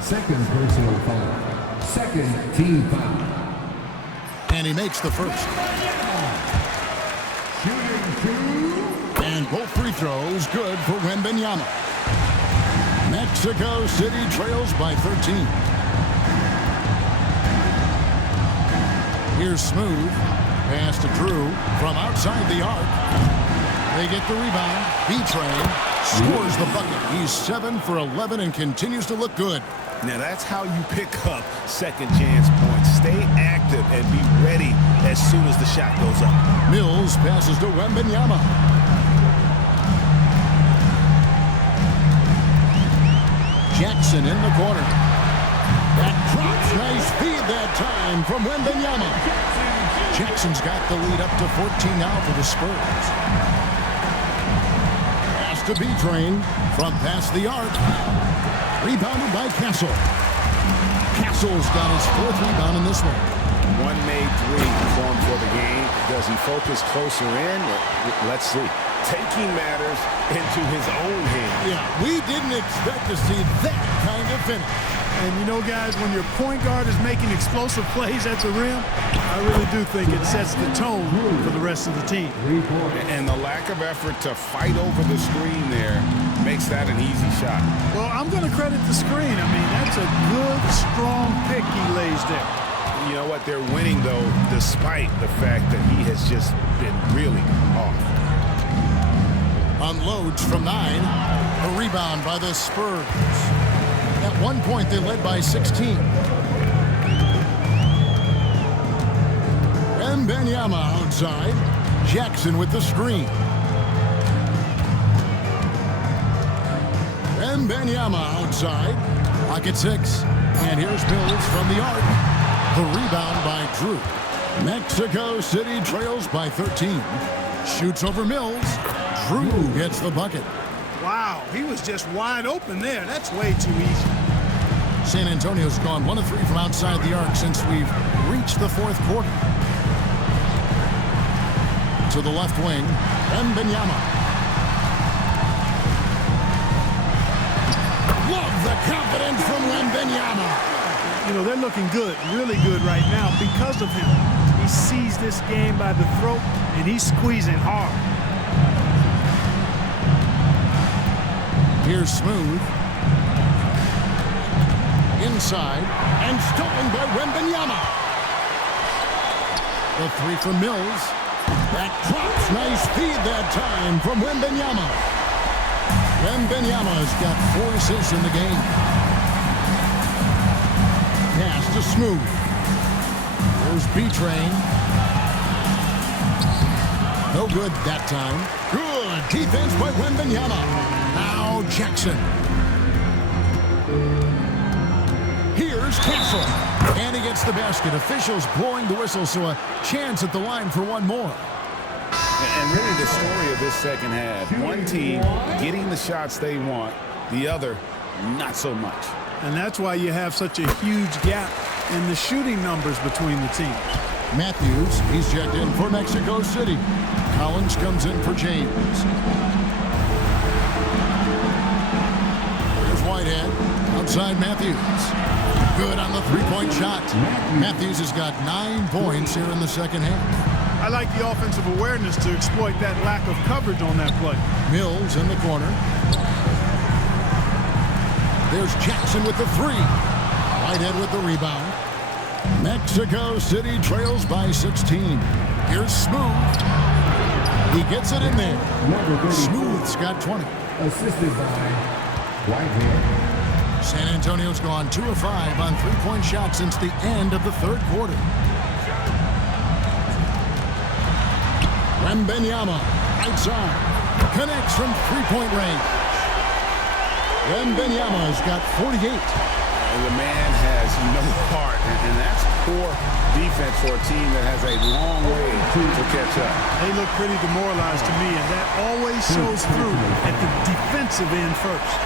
second personal foul. Second team foul. And he makes the first. Shooting 2. And both free throws good for Wembanyama. Mexico City trails by 13. Here's Smooth. Pass to Drew from outside the arc. They get the rebound. B-Train scores the bucket. He's 7 for 11 and continues to look good. Now that's how you pick up second chance points. Stay active and be ready as soon as the shot goes up. Mills passes to Wembanyama. Jackson in the corner. That drops. Nice feed that time from Wembanyama. Jackson's got the lead up to 14 now for the Spurs. Pass to B-Train from past the arc. Rebounded by Castle. Castle's got his 4th rebound in this one. one made three for him for the game. Does he focus closer in? Let's see. Taking matters into his own hands. Yeah, we didn't expect to see that kind of finish. And you know, guys, when your point guard is making explosive plays at the rim, I really do think it sets the tone for the rest of the team. And the lack of effort to fight over the screen there makes that an easy shot. Well, I'm going to credit the screen. I mean, that's a good, strong pick he lays there. You know what? They're winning, though, despite the fact that he has just been really off. Unloads from 9. A rebound by the Spurs. At one point, they led by 16. Wembanyama outside. Jackson with the screen. Wembanyama outside. Pocket 6. And here's Mills from the arc. The rebound by Drew. Mexico City trails by 13. Shoots over Mills. Drew gets the bucket. Wow, he was just wide open there. That's way too easy. San Antonio's gone 1 of 3 from outside the arc since we've reached the fourth quarter. To the left wing, Wembanyama. Love the confidence from Wembanyama. You know, they're looking good, really good right now because of him. He sees this game by the throat, and he's squeezing hard. Here's Smooth. Inside, and stolen by Wembanyama. The 3 from Mills. That drops. Nice feed that time from Wembanyama. Wembanyama's got 4 assists in the game. Pass to Smooth. There's B-Train. No good that time. Good defense by Wembanyama. Now Jackson. Here's Castle. And he gets the basket. Officials blowing the whistle, so a chance at the line for one more. And really the story of this second half. One team getting the shots they want, the other not so much. And that's why you have such a huge gap in the shooting numbers between the teams. Matthews, he's checked in for Mexico City. Collins comes in for James. Here's Whitehead. Outside Matthews. Good on the three-point shot. Matthews has got 9 points here in the second half. I like the offensive awareness to exploit that lack of coverage on that play. Mills in the corner. There's Jackson with the 3. Whitehead with the rebound. Mexico City trails by 16. Here's Smooth. He gets it in there. Smooth's got 20. Assisted by Whitehead. San Antonio's gone 2 of 5 on three-point shots since the end of the third quarter. Wembanyama outside. Connects from three-point range. Wembanyama's got 48. And the man has no heart, and that's poor defense for a team that has a long way to catch up. They look pretty demoralized to me, and that always shows through at the defensive end first.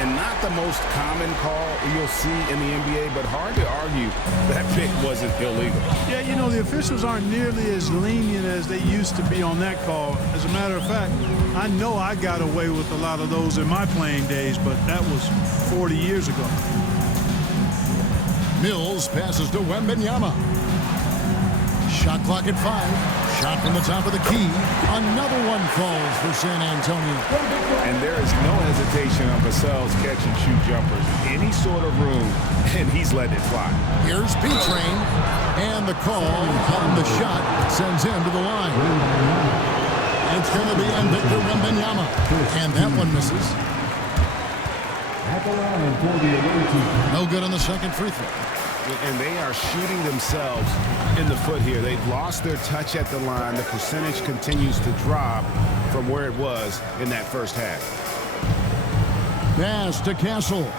And not the most common call you'll see in the NBA, but hard to argue that pick wasn't illegal. Yeah, you know, the officials aren't nearly as lenient as they used to be on that call. As a matter of fact, I know I got away with a lot of those in my playing days, but that was 40 years ago. Mills passes to Wembanyama. Shot clock at 5. Shot from the top of the key. Another one falls for San Antonio. And there is no hesitation on Vassell's catch-and-shoot jumpers. Any sort of room, and he's letting it fly. Here's B-Train. And the call on the shot sends him to the line. It's going to be on Victor Wembanyama. And that one misses. At the line for the away team. No good on the second free throw. And they are shooting themselves in the foot here. They've lost their touch at the line. The percentage continues to drop from where it was in that first half. Pass to Castle.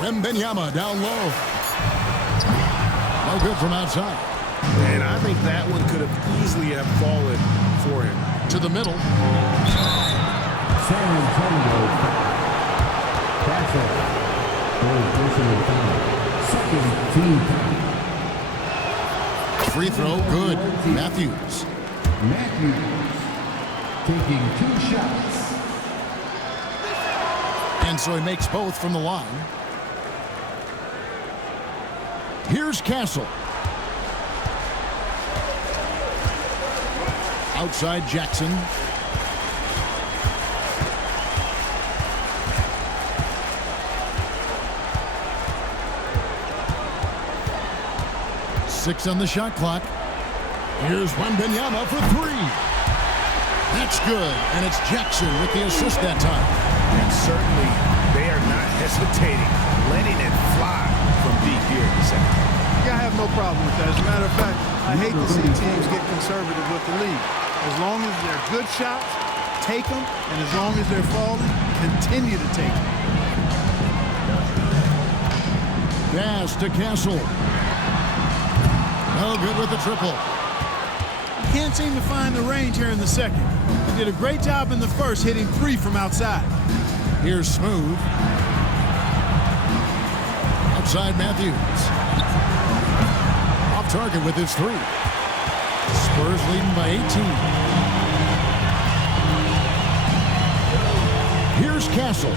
Wembanyama down low. No good from outside. And I think that one could have easily have fallen for him. To the middle. San Antonio. That's it. Personal foul. Second team foul. Free throw, good. Matthews. Matthews taking 2 shots. And so he makes both from the line. Here's Castle. Outside Jackson. Six on the shot clock. Here's Wembanyama for 3. That's good, and it's Jackson with the assist that time. And certainly, they are not hesitating, letting it fly from deep here in the second. Yeah, I have no problem with that. As a matter of fact, I hate to see teams get conservative with the lead. As long as they're good shots, take them, and as long as they're falling, continue to take them. Pass to Castle. No good with the triple. Can't seem to find the range here in the second. He did a great job in the first, hitting 3 from outside. Here's Smooth. Outside Matthews. Off target with his 3. Spurs leading by 18. Here's Castle.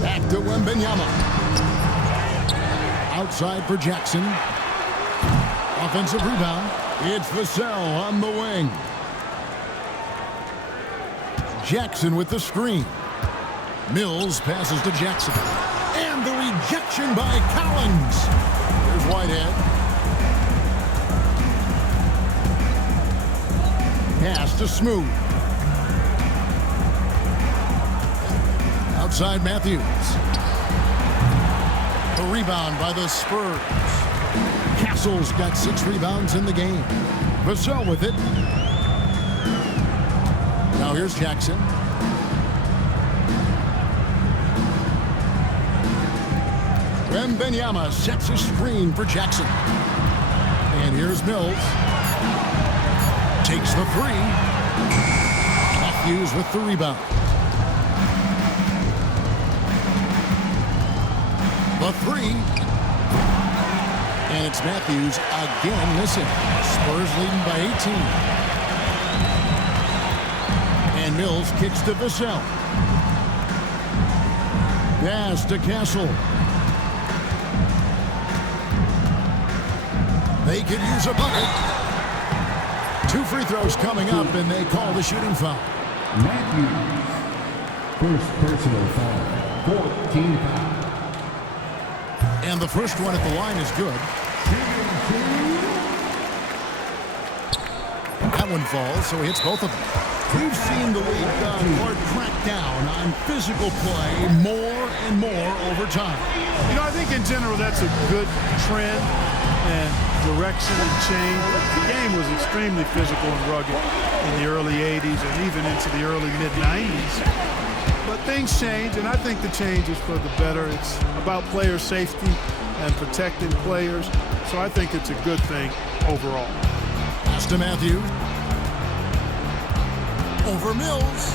Back to Wembanyama. Outside for Jackson. Offensive rebound. It's Vassell on the wing. Jackson with the screen. Mills passes to Jackson. And the rejection by Collins. Here's Whitehead. Pass to Smooth. Outside Matthews. The rebound by the Spurs. Castle's got 6 rebounds in the game. Vassell with it. Now here's Jackson. Wembanyama sets a screen for Jackson. And here's Mills. Takes the 3. Matthews with the rebound. The 3. And it's Matthews again missing. Spurs leading by 18. And Mills kicks to Vassell. Pass to Castle. They could use a bucket. 2 free throws coming up, and they call the shooting foul. Matthews. First personal foul. 14 foul. And the first one at the line is good. That one falls, so he hits both of them. We've seen the league more crack down on physical play more and more over time. You know, I think in general that's a good trend and direction and change. The game was extremely physical and rugged in the early 80s and even into the early mid-90s. But things change, and I think the change is for the better. It's about player safety and protecting players, so I think it's a good thing overall. Pass to Matthews. Over Mills.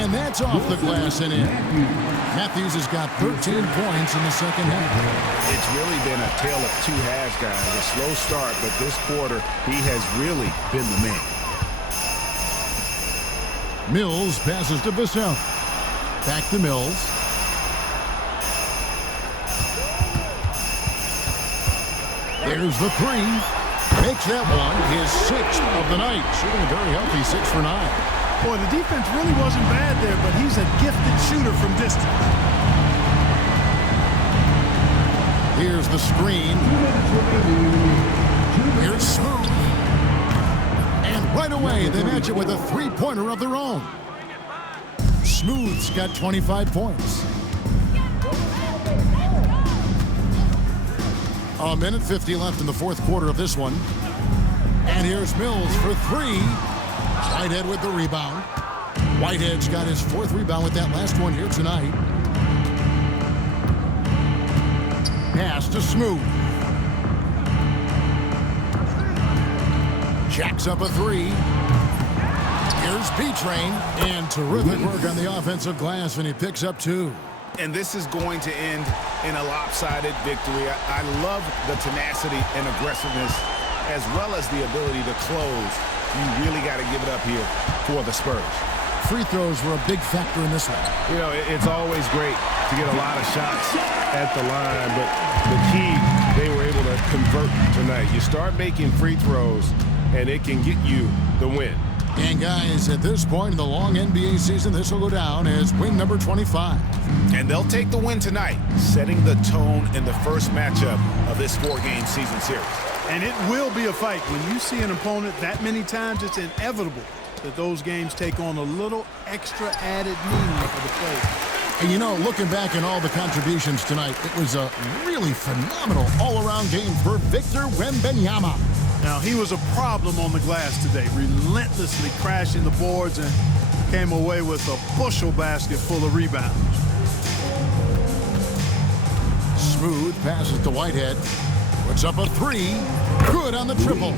And that's off the glass and in. Matthews has got 13 points in the second half. It's really been a tale of 2 halves, guys. A slow start, but this quarter, he has really been the man. Mills passes to Vassell. Back to Mills. There's the 3. Makes that one his 6th of the night. Shooting a very healthy 6 for 9. Boy, the defense really wasn't bad there, but he's a gifted shooter from distance. Here's the screen. Here's Smooth. And right away, they match it with a 3-pointer of their own. Smooth's got 25 points. A minute 50 left in the fourth quarter of this one. And here's Mills for 3. Whitehead with the rebound. Whitehead's got his 4th rebound with that last one here tonight. Pass to Smooth. Jacks up a 3. Here's B-Train. And terrific work on the offensive glass, and he picks up 2. And this is going to end in a lopsided victory. I love the tenacity and aggressiveness as well as the ability to close. You really got to give it up here for the Spurs. Free throws were a big factor in this one. You know, it's always great to get a lot of shots at the line, but the key, they were able to convert tonight. You start making free throws, and it can get you the win. And guys, at this point in the long NBA season, this will go down as win number 25. And they'll take the win tonight, setting the tone in the first matchup of this 4-game season series. And it will be a fight. When you see an opponent that many times, it's inevitable that those games take on a little extra added meaning for the players. And you know, looking back at all the contributions tonight, it was a really phenomenal all-around game for Victor Wembanyama. Now, he was a problem on the glass today, relentlessly crashing the boards and came away with a bushel basket full of rebounds. Smooth passes to Whitehead. Puts up a three. Good on the triple.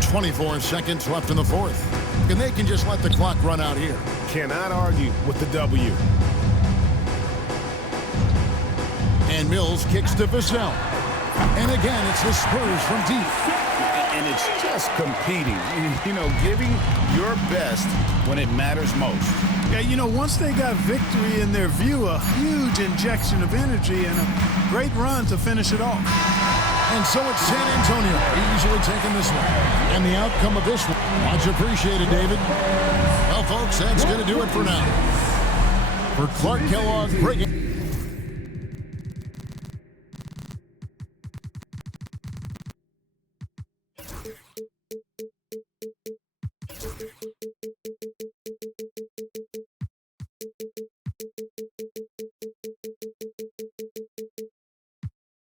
.24 seconds left in the fourth. And they can just let the clock run out here. Cannot argue with the W. And Mills kicks to Vassell. And again, it's the Spurs from deep. And it's just competing, you know, giving your best when it matters most. Yeah, you know, once they got victory in their view, a huge injection of energy and a great run to finish it off. And so it's San Antonio easily taking this one. And the outcome of this one, much appreciated, David. Well, folks, that's going to do it for now. For Clark Kellogg, breaking.